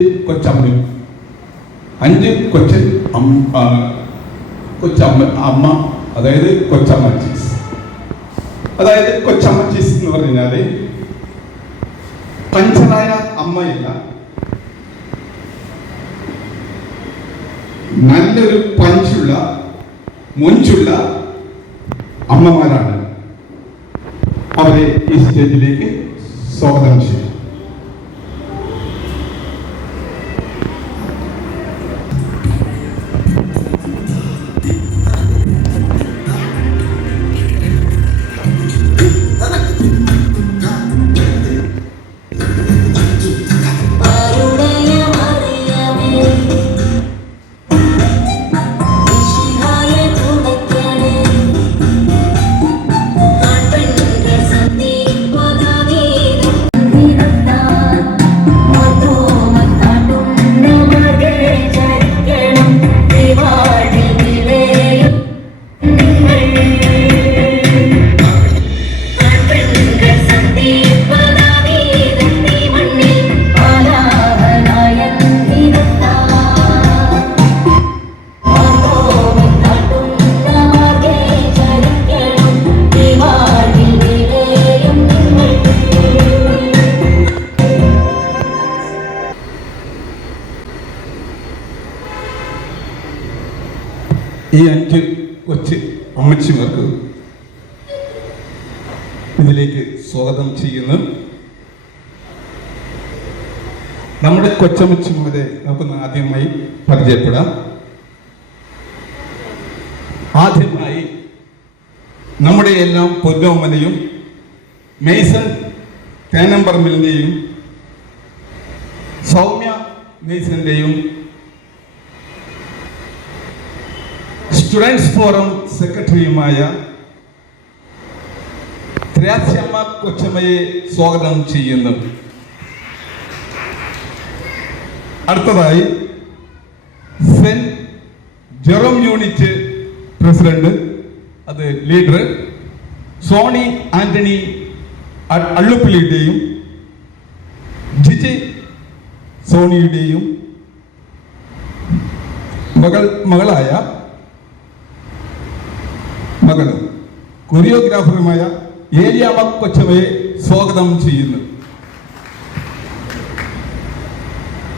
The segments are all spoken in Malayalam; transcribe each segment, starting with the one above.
കൊച്ചമ്മ, 5 കൊച്ചമ്മ അമ്മ, അതായത് കൊച്ചമ്മച്ചീസ്. അതായത് കൊച്ചമ്മച്ചീസ് എന്ന് പറഞ്ഞാല് പഞ്ചറായ അമ്മയല്ല, നല്ലൊരു പഞ്ചുള്ള മൊഞ്ചുള്ള അമ്മമാരാണ്. അവരെ ഈ സ്റ്റേജിലേക്ക് സ്വാഗതം ചെയ്യും. ഈ 5 കൊച്ചു അമ്മച്ചിമാർക്ക് ഇതിലേക്ക് സ്വാഗതം ചെയ്യുന്നു. നമ്മുടെ കൊച്ചമ്മച്ചിമാരെ നമുക്ക് ആദ്യമായി പരിചയപ്പെടാം. ആദ്യമായി നമ്മുടെ എല്ലാം പൊന്നോമനയും മേസൺ തേനമ്പറമ്പിലിൻ്റെയും സൗമ്യ മേസന്റെയും സ്റ്റുഡൻസ് ഫോറം സെക്രട്ടറിയുമായ ത്രാസ്യമ്മ കൊച്ചമ്മയെ സ്വാഗതം ചെയ്യുന്നു. അടുത്തതായി സെന്റ് ജെറോം യൂണിറ്റ് പ്രസിഡന്റ്, അത് ലീഡർ സോണി ആന്റണി അള്ളുപ്പിളിയുടെയും ജിജി സോണിയുടെയും മകളായ മകളും കൊറിയോഗ്രാഫറുമായ ഏലിയാമ്മ കൊച്ചമ്മയെ സ്വാഗതം ചെയ്യുന്നു.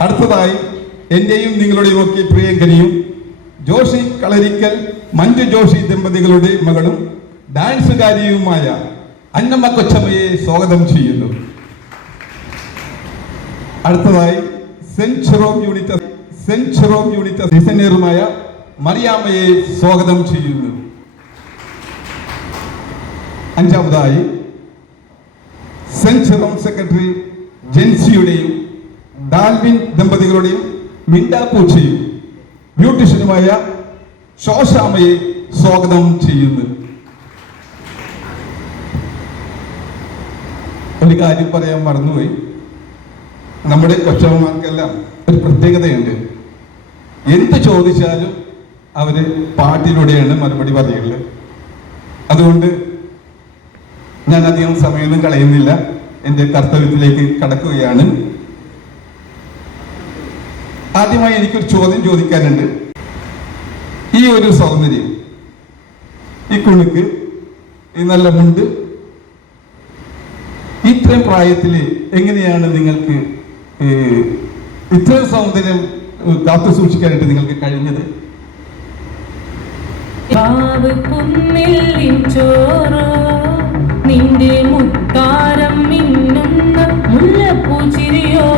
അടുത്തതായി എന്റെയും നിങ്ങളുടെയും ഒക്കെ പ്രിയങ്കരിയും ജോഷി കളരിക്കൽ മഞ്ജു ജോഷി ദമ്പതികളുടെ മകളും ഡാൻസുകാരിയുമായ അന്നമ്മ കൊച്ചമ്മയെ സ്വാഗതം ചെയ്യുന്നു. അടുത്തതായി സെന്റ് ജെറോം യൂണിറ്റ് ഡിസൈനറുമായ മറിയാമ്മയെ സ്വാഗതം ചെയ്യുന്നു. അഞ്ചാമതായി സെന്റ് ജെറോം സെക്രട്ടറി ജെൻസിയുടെയും ഡാൽവിൻ ദമ്പതികളുടെയും മിണ്ടാപ്പൂച്ചയും ബ്യൂട്ടീഷ്യനുമായ ശോശാമയെ സ്വാഗതം ചെയ്യുന്നു. ഒരു കാര്യം പറയാൻ മറന്നുപോയി. നമ്മുടെ കൊച്ചമ്മമാർക്കെല്ലാം ഒരു പ്രത്യേകതയുണ്ട്. എന്ത് ചോദിച്ചാലും അവര് പാട്ടിലൂടെയാണ് മറുപടി പറയുന്നത്. അതുകൊണ്ട് ഞാൻ അധികം സമയമൊന്നും കളയുന്നില്ല, എൻ്റെ കർത്തവ്യത്തിലേക്ക് കടക്കുകയാണ്. ആദ്യമായി എനിക്കൊരു ചോദ്യം ചോദിക്കാനുണ്ട്. ഈ ഒരു സൗന്ദര്യം, ഈ കുണുക്ക്, ഈ നല്ല മുണ്ട്, ഇത്രയും പ്രായത്തില് എങ്ങനെയാണ് നിങ്ങൾക്ക് ഇത്രയും സൗന്ദര്യം കാത്തു സൂക്ഷിക്കാനായിട്ട് നിങ്ങൾക്ക് കഴിഞ്ഞത്? നിന്റെ മുത്താരം മിന്നുന്ന മുല്ലപ്പൂച്ചിരിയോ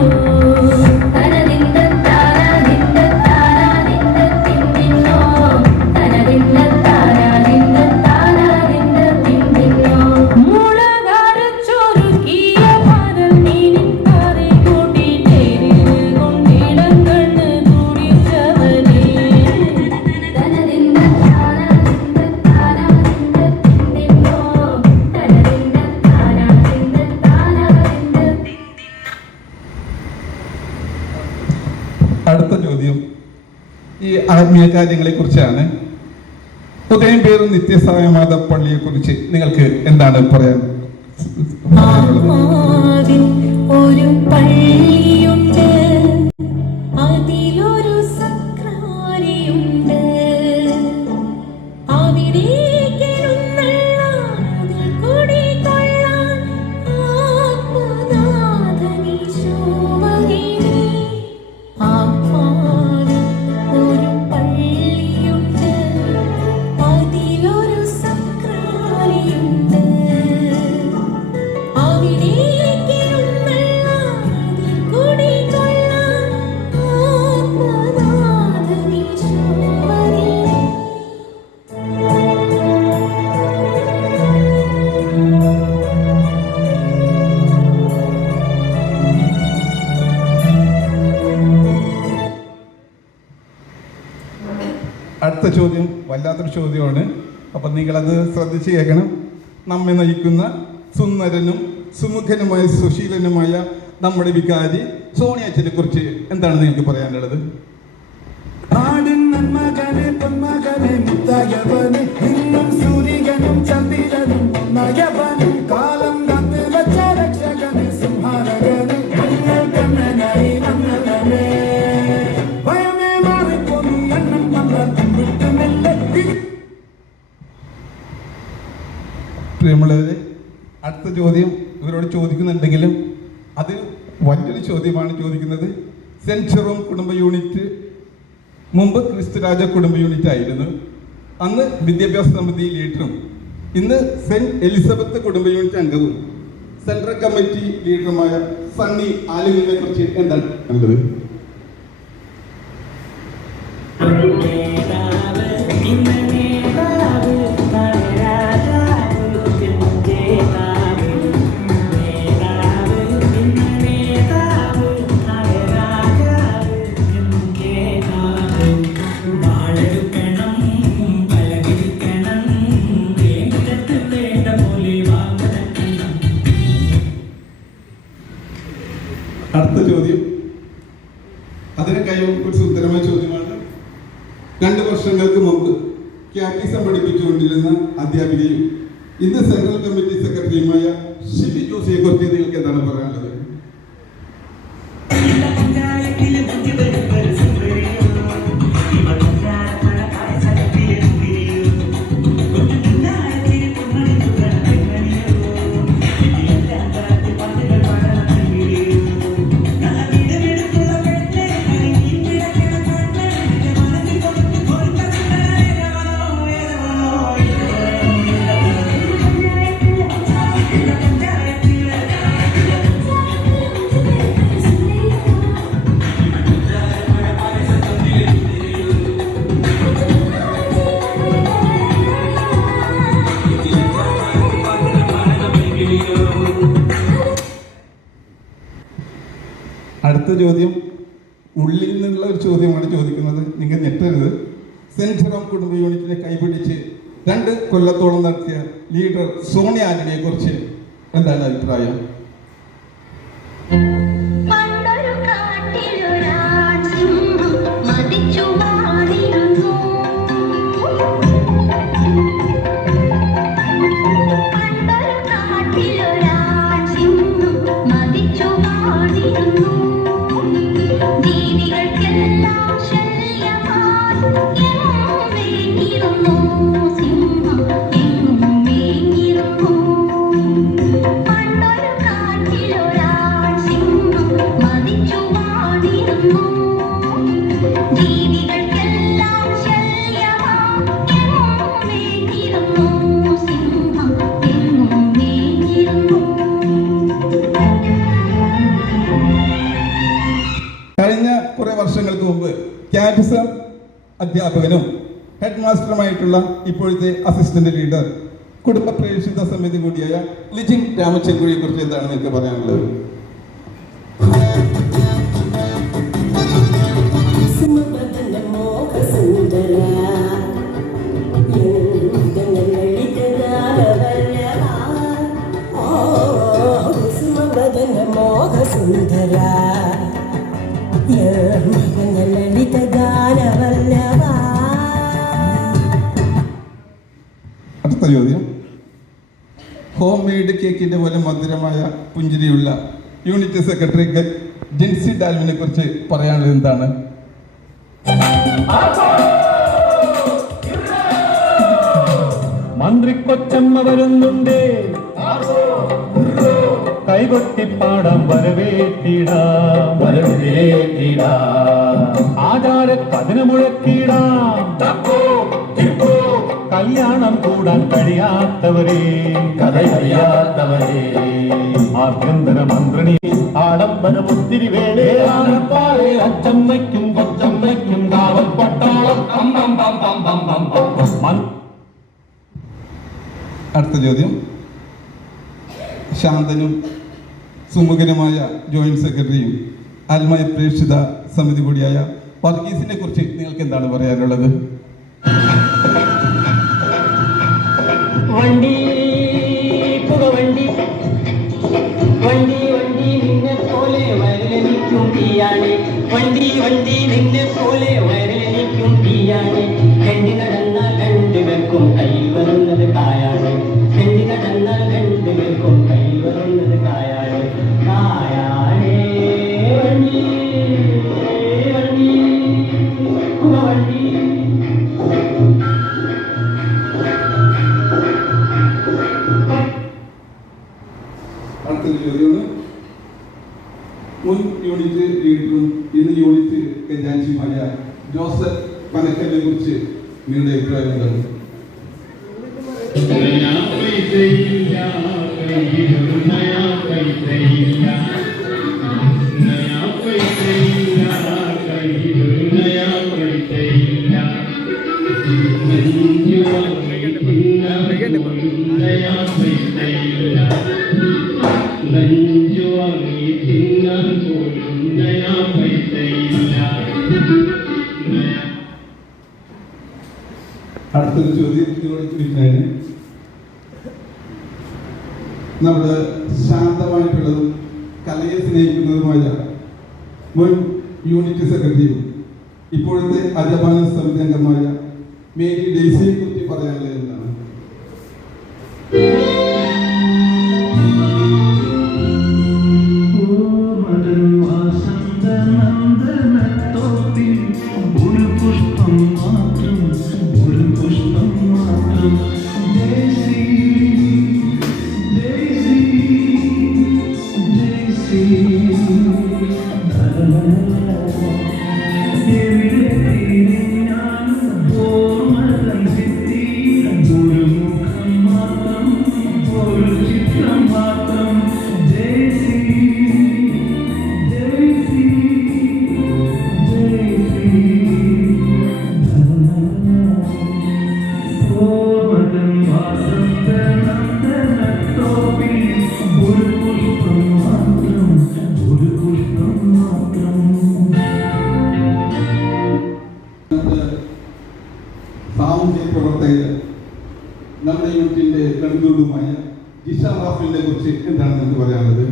അടുത്ത ചോദ്യം ഈ ആത്മീയ കാര്യങ്ങളെ കുറിച്ചാണ്. ഉദയം പേരും നിത്യസായമാത പള്ളിയെ കുറിച്ച് നിങ്ങൾക്ക് എന്താണ് പറയാൻ? ഒരു പള്ളിയുണ്ട് അടുത്ത ചോദ്യം വല്ലാത്തൊരു ചോദ്യമാണ്. അപ്പം നിങ്ങളത് ശ്രദ്ധിച്ച് കേൾക്കണം. നമ്മെ നയിക്കുന്ന സുന്ദരനും സുമുഖനുമായ സുശീലനുമായ നമ്മുടെ വികാരി സോണിയച്ചനെ കുറിച്ച് എന്താണ് നിങ്ങൾക്ക് പറയാനുള്ളത്? നാടിൻ നന്മകനെ പൊന്മകനെ മുത്തയവനെ നിന്നും സൂര്യനും ചന്ദ്രനും നയവനെ കാലം കാത്ത് വച്ച രക്ഷകനെ സംഹാരകനെ ഞങ്ങൾ കണ്ണനായി വന്നവനെ ഭയമേ മാറിപ്പോന്നു എണ്ണം പന്ത്രണ്ടും വിട്ടുമെല്ലെ. പ്രിയമുള്ളവരെ, അടുത്ത ചോദ്യം ഇവരോട് ചോദിക്കുന്നുണ്ടെങ്കിലും അത് വലിയൊരു ചോദ്യമാണ് ചോദിക്കുന്നത്. സെന്റ് ജെറോം കുടുംബ യൂണിറ്റ് മുമ്പ് ക്രിസ്തുരാജ കുടുംബ യൂണിറ്റ് ആയിരുന്നു. അന്ന് വിദ്യാഭ്യാസ സമിതി ലീഡറും ഇന്ന് സെന്റ് എലിസബത്ത് കുടുംബ യൂണിറ്റ് അംഗവും സെൻട്രൽ കമ്മിറ്റി ലീഡറുമായ സണ്ണി ആലുവിനെ കുറിച്ച് എന്താണ് ഉള്ളത്? അടുത്ത ചോദ്യം അതിനേക്കാളും ഒരു സുന്ദരമായ ചോദ്യമാണ്. 2 വർഷങ്ങൾക്ക് മുമ്പ് ക്യാറ്റിസം പഠിപ്പിച്ചുകൊണ്ടിരുന്ന അധ്യാപികയും ഇന്ന് സെൻട്രൽ കമ്മിറ്റി സെക്രട്ടറിയുമായ ഷിബി ജോസിയെ കുറിച്ച് നിങ്ങൾക്ക് എന്താണ് പറയാനുള്ളത്? അടുത്ത ചോദ്യം ഉള്ളിൽ നിന്നുള്ള ഒരു ചോദ്യമാണ് ചോദിക്കുന്നത്. നിങ്ങൾ ഞെട്ടരുത്. സെന്റ് ജെറോം കുടുംബ യൂണിറ്റിനെ കൈപിടിച്ച് 2 കൊല്ലത്തോളം നടത്തിയ ലീഡർ സോണിയ ആന്റണിയെ കുറിച്ച് എന്താണ് അഭിപ്രായം? കഴിഞ്ഞ കുറെ വർഷങ്ങൾക്ക് മുമ്പ് ക്യാറ്റിസം അധ്യാപകനും ഹെഡ് മാസ്റ്ററുമായിട്ടുള്ള ഇപ്പോഴത്തെ അസിസ്റ്റന്റ് ലീഡർ കുടുംബ പ്രേക്ഷിത സമിതി കൂടിയായ ലിജിൻ രാമചന്ദ്രയെ കുറിച്ച് എന്താണ് നിങ്ങൾക്ക് പറയാനുള്ളത്? അടുത്ത ചോദ്യം, ഹോം മെയ്ഡ് കേക്കിന്റെ പോലെ മധുരമായ പുഞ്ചിരിയുള്ള യൂണിറ്റ് സെക്രട്ടറി ജിൻസി ഡാൽവിനെ കുറിച്ച് പറയാനുള്ളത് എന്താണ്? മന്ത്രി കൊച്ചമ്മ വരുന്നുണ്ട്, കൈകൊട്ടിപ്പാടാം വരവേറ്റിടാം ആചാര കഥന മുഴക്കിടാം. കല്യാണം കൂടാൻ കഴിയാത്തവരെ കഥയറിയാത്തവരെ ആഭ്യന്തര മന്ത്രി ആഡംബരം ഒത്തിരി വേളയാണ് പാറേ അച്ചമ്മയ്ക്കും കൊച്ചമ്മയ്ക്കും കാവൽപ്പട്ടാളം. അടുത്ത ചോദ്യം, ശാന്തനും സുമുഖനുമായ ജോയിന്റ് സെക്രട്ടറിയും ആത്മീയ പ്രേക്ഷിത സമിതി കൂടിയായ വർഗീസിനെ കുറിച്ച് നിങ്ങൾക്ക് എന്താണ് പറയാനുള്ളത്? വണ്ടി പുകവണ്ടി വണ്ടി വണ്ടി നിന്നെ പോലെ വരലെനിക്കും തീയാണ് വണ്ടി വണ്ടി നിന്നെ പോലെ വരലെനിക്കും തീയാണ് കണ്ടി നടന്നാൽ രണ്ടുപേർക്കും കയ്യിൽ വരുന്നത് കായാണ് കണ്ടി നടന്നാൽ രണ്ടുപേർക്കും കയ്യിൽ വരുന്നത് കായാണ് കായാണേ വണ്ടി വണ്ടി പുകവണ്ടി. അടുത്തൊരു ചോദ്യമാണ്. മുൻ യൂണിറ്റ് ലീഡറും ഇന്ന് യൂണിറ്റ് ഖജാൻജിയുമായ ജോസഫ് പനക്കലിനെ കുറിച്ച് നിങ്ങളുടെ അഭിപ്രായം എന്താണ്? അടുത്തൊരു ചോദ്യം ഇതിനോട് ചോദിക്കാൻ നമ്മുടെ ശാന്തമായിട്ടുള്ളതും കലയെ സ്നേഹിക്കുന്നതുമായ മുൻ യൂണിറ്റ് സെക്രട്ടറിയും ഇപ്പോഴത്തെ അജപാന സമിതി അംഗമായ മേരി ഡെയ്സിയെ കുറിച്ച് പറയാനുള്ളത് എന്താണ്? സാമൂഹ്യ പ്രവർത്തകർ നമ്മുടെ യൂണിറ്റിന്റെ കൺവീനറുമായ ജിഷ റാഫിലിനെ കുറിച്ച് എന്താണ് നിങ്ങൾക്ക് പറയാനുള്ളത്?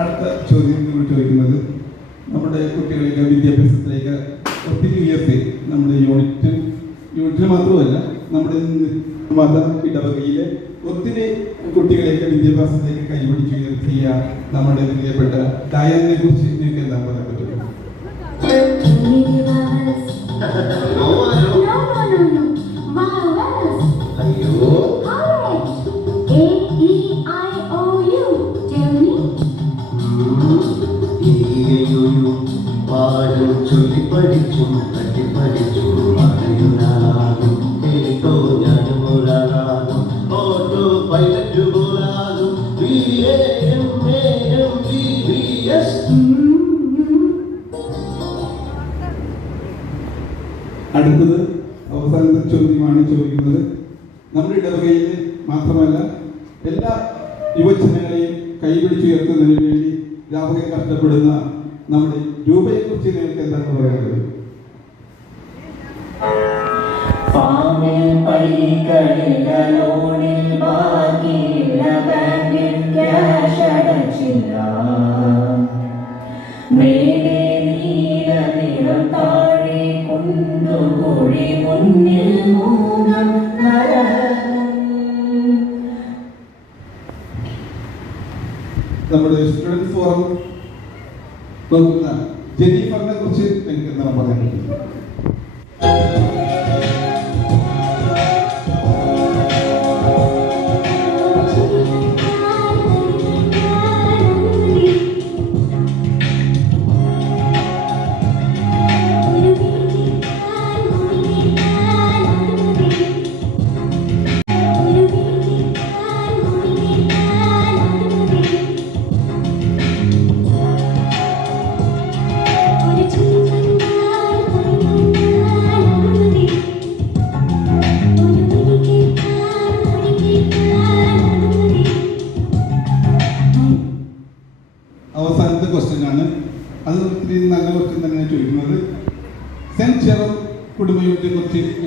അടുത്ത ചോദ്യം നമ്മൾ ചോദിക്കുന്നത് നമ്മുടെ കുട്ടികളെ വിദ്യാഭ്യാസത്തിലേക്ക് ഒത്തിരി ഉയർത്തി നമ്മുടെ യൂണിറ്റിൽ മാത്രമല്ല നമ്മുടെ മത ഇടവകയിലെ ഒത്തിരി കുട്ടികളെയൊക്കെ വിദ്യാഭ്യാസത്തിലേക്ക് കൈപിടിച്ച് ഉയർത്തിയ നമ്മുടെ പ്രിയപ്പെട്ട ഡയനെ കുറിച്ച് നിങ്ങൾക്ക് എന്താ പറയാൻ പറ്റും? പഠിച്ചും പഠിച്ചും പറയുന്നാകും കേട്ടോ ഞാനുമൊരാകും ഓട്ടോ പൈലറ്റ് പോലാകും അടുത്തത് അവസാനത്തെ ചോദ്യമാണ് ചോദിക്കുന്നത്. നമ്മുടെ ഇടവകയിൽ മാത്രമല്ല എല്ലാ യുവജനങ്ങളെയും കൈപിടിച്ചുയർത്തുന്നതിന് വേണ്ടി രാപകൽ കഷ്ടപ്പെടുന്ന നമ്മുടെ രൂപയെ കുറിച്ച് നിങ്ങൾക്ക് എന്താണ് പറയാനുള്ളത്? നമ്മുടെ സ്റ്റുഡൻറ് ഫോറം നോക്കുന്ന ജെന്നിഫറിനെ കുറിച്ച് എനിക്ക് എന്താണ് പറയാൻ പറ്റുന്നത്?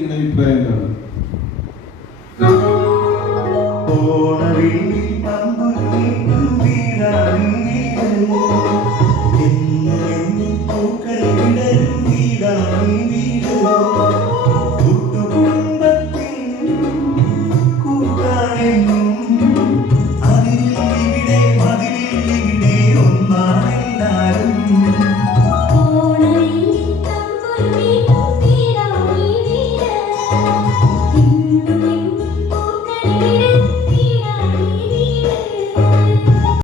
നിങ്ങളുടെ അഭിപ്രായം എന്താണ്? ഓണറിൽ